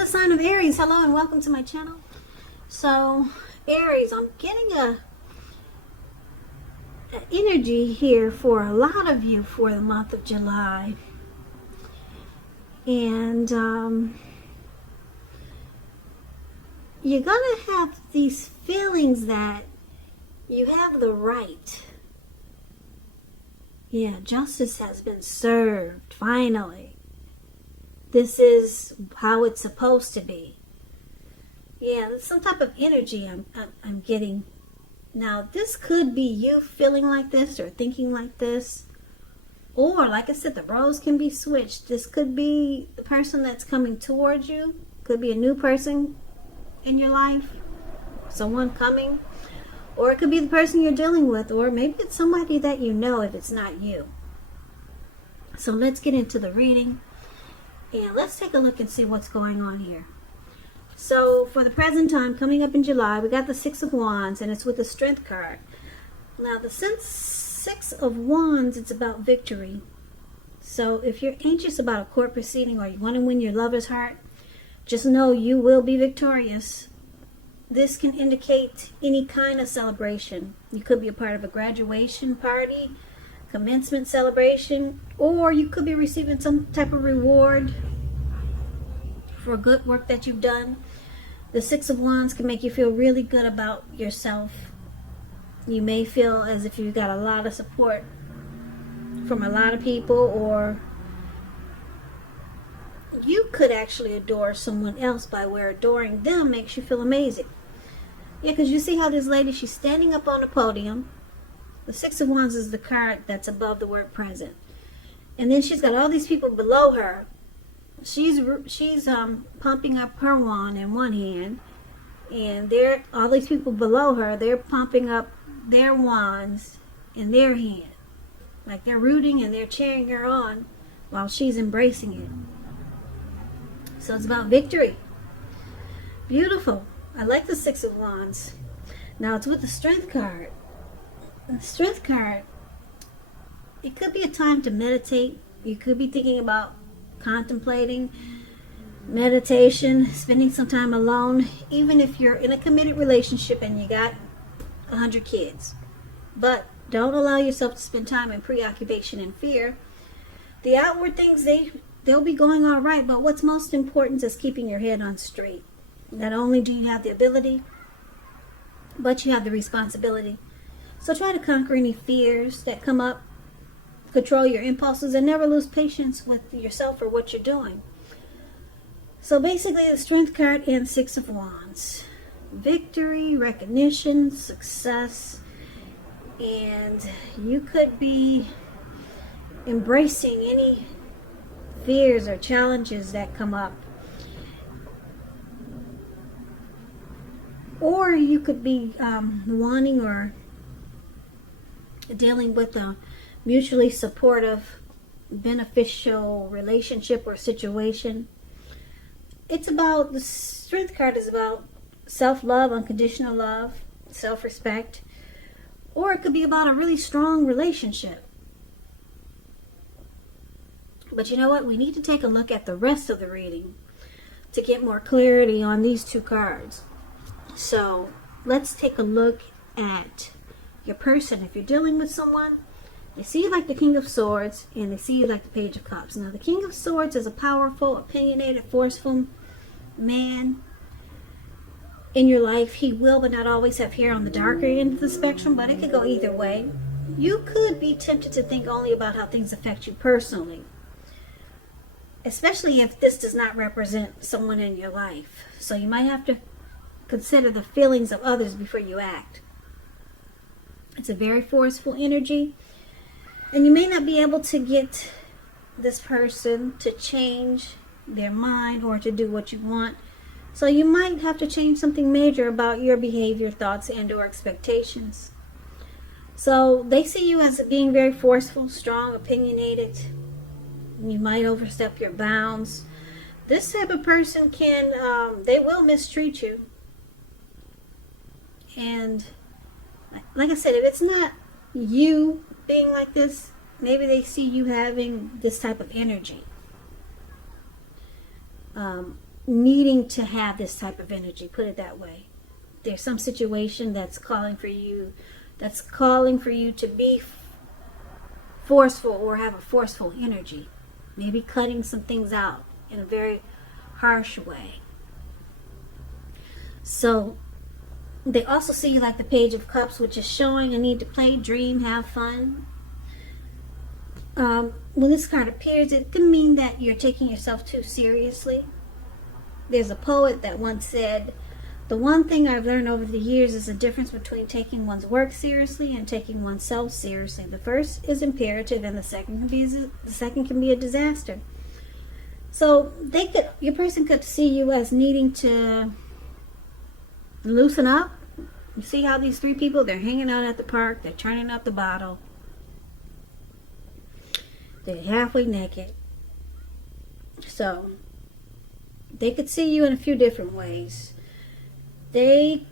the sign of Aries, hello and welcome to my channel. So, Aries, I'm getting a energy here for a lot of you for the month of July. And you're going to have these feelings that you have the right. Yeah, justice has been served, finally. This is how it's supposed to be. Yeah, there's some type of energy I'm getting. Now, this could be you feeling like this or thinking like this. Or, like I said, the roles can be switched. This could be the person that's coming towards you. Could be a new person in your life. Someone coming. Or it could be the person you're dealing with. Or maybe it's somebody that you know if it's not you. So let's get into the reading. And let's take a look and see what's going on here. So for the present time, coming up in July, we got the Six of Wands, and it's with the Strength card. Now, the Six of Wands, it's about victory. So if you're anxious about a court proceeding or you want to win your lover's heart, just know you will be victorious. This can indicate any kind of celebration. You could be a part of a graduation party, commencement celebration, or you could be receiving some type of reward for good work that you've done. The Six of Wands can make you feel really good about yourself. You may feel as if you've got a lot of support from a lot of people, or you could actually adore someone else by where adoring them makes you feel amazing. Yeah, because you see how this lady, she's standing up on the podium. The Six of Wands is the card that's above the word present. And then she's got all these people below her. She's pumping up her wand in one hand. And all these people below her, they're pumping up their wands in their hand. Like they're rooting and they're cheering her on while she's embracing it. So it's about victory. Beautiful. I like the Six of Wands. Now it's with the Strength card. The Strength card, it could be a time to meditate. You could be thinking about contemplating, meditation, spending some time alone, even if you're in a committed relationship and you got 100 kids. But don't allow yourself to spend time in preoccupation and fear. The outward things, they'll be going all right, but what's most important is keeping your head on straight. Not only do you have the ability, but you have the responsibility. So try to conquer any fears that come up, control your impulses, and never lose patience with yourself or what you're doing. So basically, the Strength card and Six of Wands. Victory, recognition, success, and you could be embracing any fears or challenges that come up. Or you could be wanting or dealing with a mutually supportive, beneficial relationship or situation. It's about, the Strength card is about self-love, unconditional love, self-respect, or it could be about a really strong relationship. But you know what? We need to take a look at the rest of the reading to get more clarity on these two cards. So let's take a look at your person. If you're dealing with someone, they see you like the King of Swords and they see you like the Page of Cups. Now, the King of Swords is a powerful, opinionated, forceful man in your life. He will but not always have hair on the darker end of the spectrum, but it could go either way. You could be tempted to think only about how things affect you personally, especially if this does not represent someone in your life. So you might have to consider the feelings of others before you act. It's a very forceful energy, and you may not be able to get this person to change their mind or to do what you want. So you might have to change something major about your behavior, thoughts, and or expectations. So they see you as being very forceful, strong, opinionated. You might overstep your bounds. This type of person they will mistreat you. And like I said, if it's not you being like this, maybe they see you having this type of energy. needing to have this type of energy, put it that way. There's some situation that's calling for you to be forceful or have a forceful energy. Maybe cutting some things out in a very harsh way. So they also see you like the Page of Cups, which is showing a need to play, dream, have fun. When this card appears, it can mean that you're taking yourself too seriously. There's a poet that once said, "The one thing I've learned over the years is the difference between taking one's work seriously and taking oneself seriously. The first is imperative, and the second can be a disaster." So your person could see you as needing to loosen up. You see how these three people, they're hanging out at the park, they're turning up the bottle, they're halfway naked. So they could see you in a few different ways. They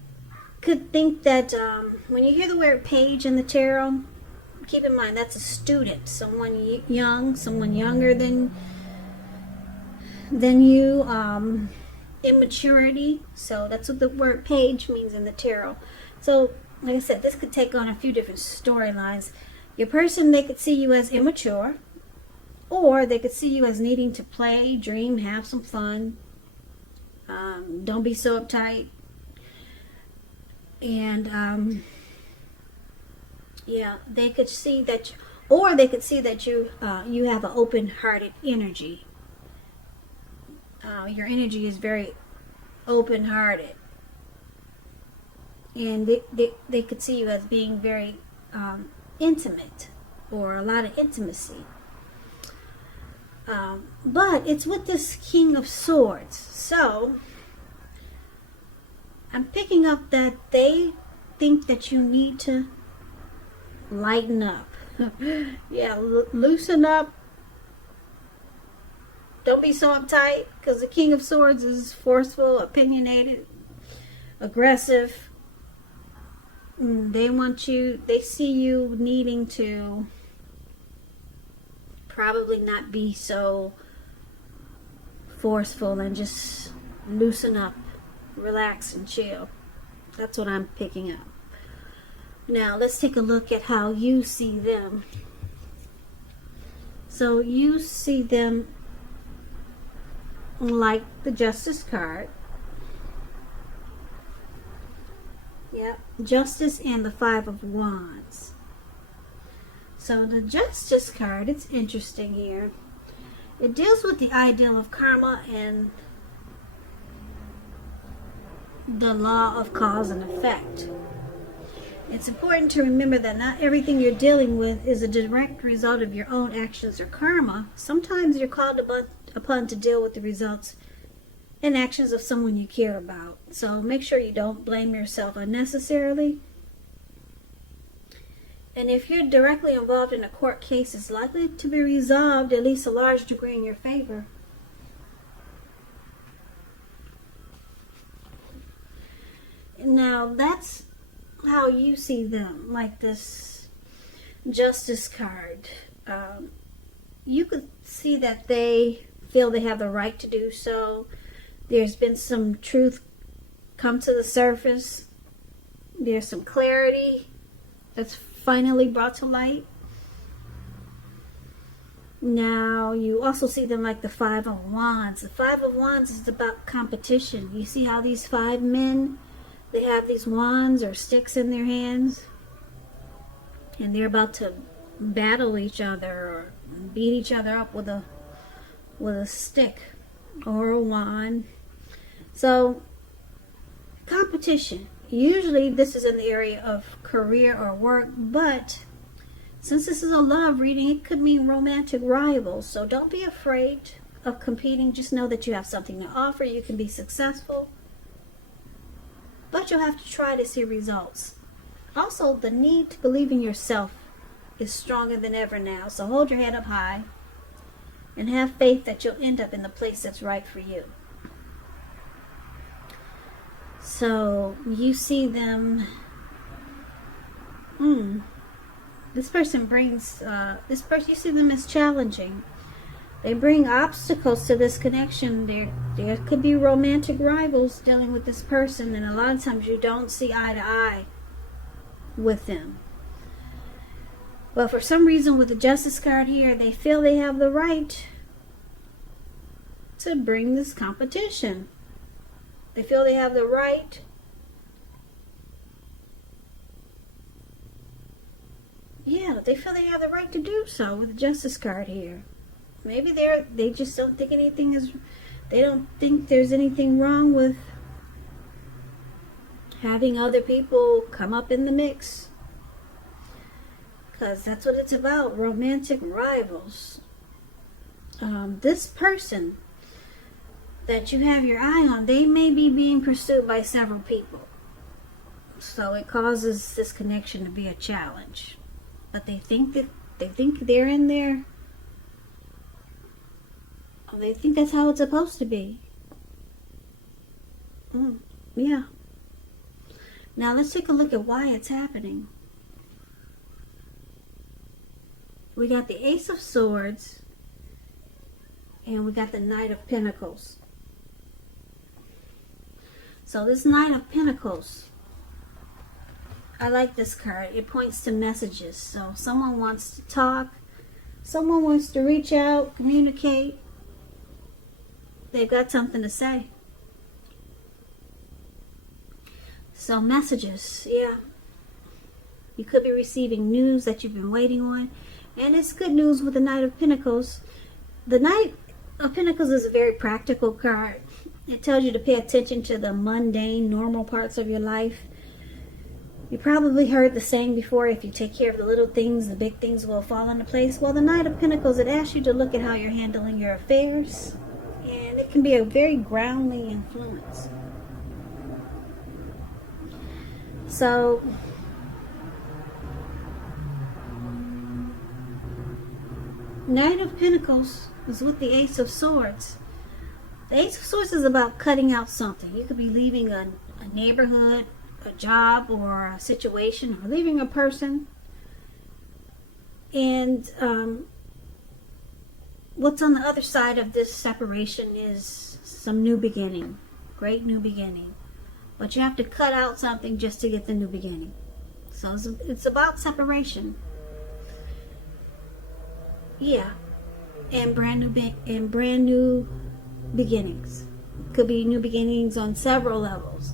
could think that when you hear the word page in the tarot, keep in mind that's a student, someone young, someone younger than you, immaturity. So that's what the word page means in the tarot. So like I said, this could take on a few different storylines. Your person, they could see you as immature, or they could see you as needing to play, dream, have some fun. Don't be so uptight. And they could see that, or they could see that you have an open-hearted energy. Your energy is very open-hearted, and they could see you as being very intimate, or a lot of intimacy. But it's with this King of Swords. So I'm picking up that they think that you need to lighten up. Loosen up. Don't be so uptight, because the King of Swords is forceful, opinionated, aggressive. They see you needing to probably not be so forceful and just loosen up, relax and chill. That's what I'm picking up. Now let's take a look at how you see them. So you see them like the Justice card. Justice and the Five of Wands. So the Justice card, it's interesting here. It deals with the ideal of karma and the law of cause and effect. It's important to remember that not everything you're dealing with is a direct result of your own actions or karma. Sometimes you're called upon to deal with the results and actions of someone you care about. So make sure you don't blame yourself unnecessarily. And if you're directly involved in a court case, it's likely to be resolved at least a large degree in your favor. Now that's how you see them, like this Justice card. You could see that they feel they have the right to do so. There's been some truth come to the surface. There's some clarity that's finally brought to light. Now you also see them like the Five of Wands. The Five of Wands is about competition. You see how these five men, they have these wands or sticks in their hands, and they're about to battle each other or beat each other up with a stick or a wand. So competition. Usually this is in the area of career or work, but since this is a love reading, it could mean romantic rivals. So don't be afraid of competing. Just know that you have something to offer. You can be successful, but you'll have to try to see results. Also, the need to believe in yourself is stronger than ever now. So hold your head up high and have faith that you'll end up in the place that's right for you. So you see them, this person, you see them as challenging. They bring obstacles to this connection. There could be romantic rivals dealing with this person, and a lot of times you don't see eye to eye with them. But for some reason with the Justice card here, they feel they have the right to bring this competition. They feel they have the right they feel they have the right to do so with the Justice card here. Maybe they just don't think they don't think there's anything wrong with having other people come up in the mix. Because that's what it's about, romantic rivals. This person that you have your eye on, they may be being pursued by several people. So it causes this connection to be a challenge. But they think they're in there. They think that's how it's supposed to be. Yeah. Now let's take a look at why it's happening. We got the Ace of Swords and we got the Knight of Pentacles. So this Knight of Pentacles, I like this card. It points to messages. So someone wants to talk, someone wants to reach out, communicate. They've got something to say. So messages, yeah. You could be receiving news that you've been waiting on. And it's good news with the Knight of Pentacles. The Knight of Pentacles is a very practical card. It tells you to pay attention to the mundane, normal parts of your life. You probably heard the saying before, if you take care of the little things, the big things will fall into place. Well, the Knight of Pentacles, it asks you to look at how you're handling your affairs. And it can be a very groundly influence. So, Knight of Pentacles is with the Ace of Swords. The Ace of Swords is about cutting out something. You could be leaving a neighborhood, a job, or a situation, or leaving a person. And what's on the other side of this separation is some new beginning. Great new beginning. But you have to cut out something just to get the new beginning. So it's about separation. Yeah. And brand new beginnings. Could be new beginnings on several levels.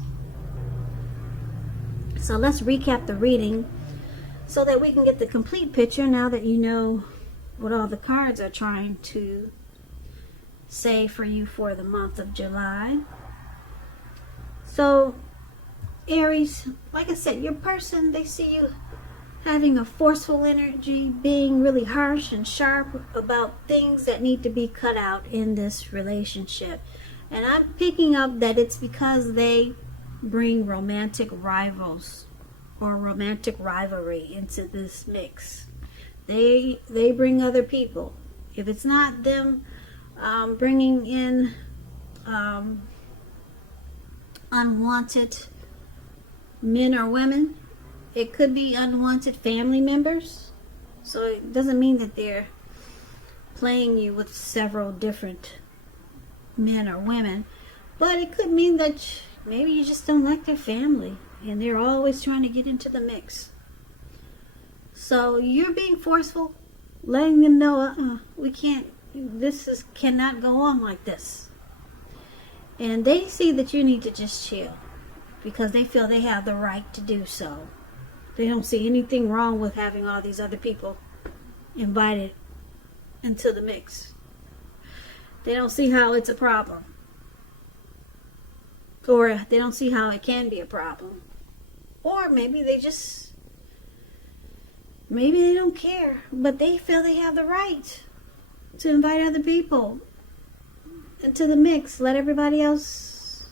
So let's recap the reading so that we can get the complete picture now that you know what all the cards are trying to say for you for the month of July. So, Aries, like I said, your person, they see you having a forceful energy, being really harsh and sharp about things that need to be cut out in this relationship. And I'm picking up that it's because they bring romantic rivals or romantic rivalry into this mix. They bring other people. If it's not them bringing in unwanted men or women, it could be unwanted family members. So it doesn't mean that they're playing you with several different men or women, but it could mean that maybe you just don't like their family and they're always trying to get into the mix. So you're being forceful, letting them know, we can't, cannot go on like this. And they see that you need to just chill because they feel they have the right to do so. They don't see anything wrong with having all these other people invited into the mix. They don't see how it's a problem. Or they don't see how it can be a problem. Or maybe they don't care, but they feel they have the right to invite other people into the mix. Let everybody else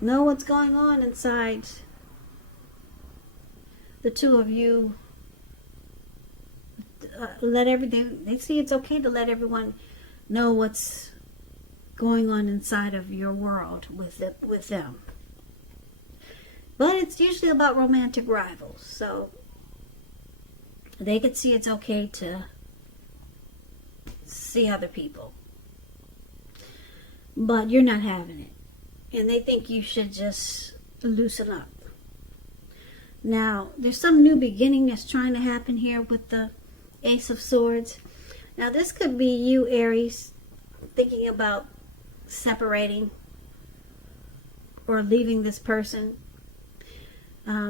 know what's going on inside the two of you. They see it's okay to let everyone know what's going on inside of your world with them. But it's usually about romantic rivals, so they could see it's okay to see other people. But you're not having it. And they think you should just loosen up. Now, there's some new beginning that's trying to happen here with the Ace of Swords. Now, this could be you, Aries, thinking about separating or leaving this person.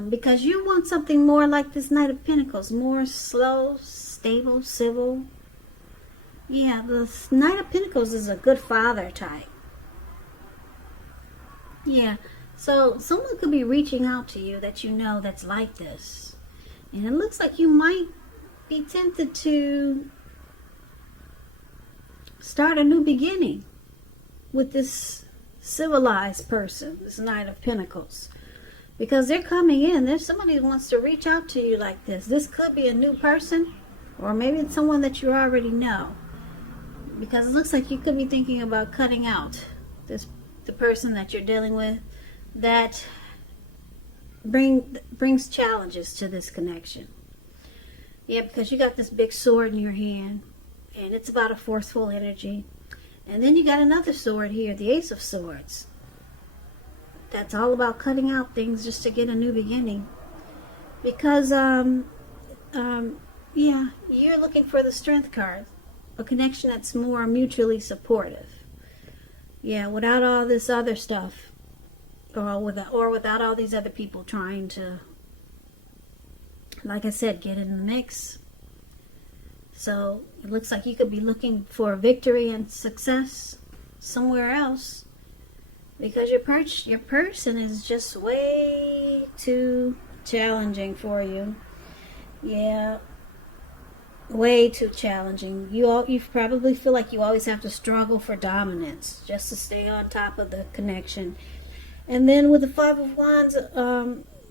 Because you want something more like this Knight of Pentacles. More slow, stable, civil. Yeah, the Knight of Pentacles is a good father type. Yeah, so someone could be reaching out to you that you know that's like this. And it looks like you might be tempted to start a new beginning with this civilized person, this Knight of Pentacles. Because they're coming in. There's somebody who wants to reach out to you like this. This could be a new person, or maybe it's someone that you already know. Because it looks like you could be thinking about cutting out the person that you're dealing with that brings challenges to this connection. Yeah, because you got this big sword in your hand, and it's about a forceful energy. And then you got another sword here, the Ace of Swords. That's all about cutting out things just to get a new beginning. Because, yeah, you're looking for the Strength card. A connection that's more mutually supportive. Yeah, without all this other stuff. Or without all these other people trying to, like I said, get in the mix. So, it looks like you could be looking for victory and success somewhere else. Because your person is just way too challenging for you. Yeah. Way too challenging. You probably feel like you always have to struggle for dominance just to stay on top of the connection. And then with the Five of Wands,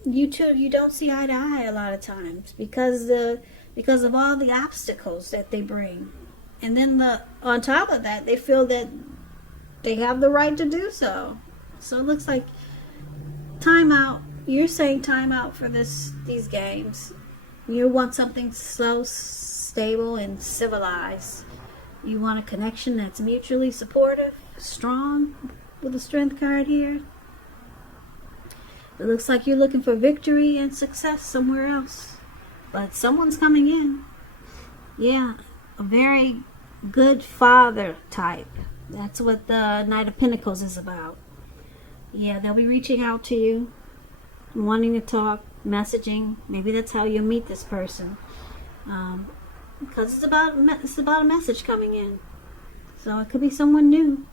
you don't see eye to eye a lot of times because of all the obstacles that they bring. And then on top of that, they feel that they have the right to do so. So it looks like time out. You're saying time out for these games. You want something slow, stable, and civilized. You want a connection that's mutually supportive, strong, with the Strength card here. It looks like you're looking for victory and success somewhere else. But someone's coming in. Yeah, a very good father type. That's what the Knight of Pentacles is about. Yeah, they'll be reaching out to you, wanting to talk, messaging. Maybe that's how you'll meet this person. Because it's about a message coming in. So it could be someone new.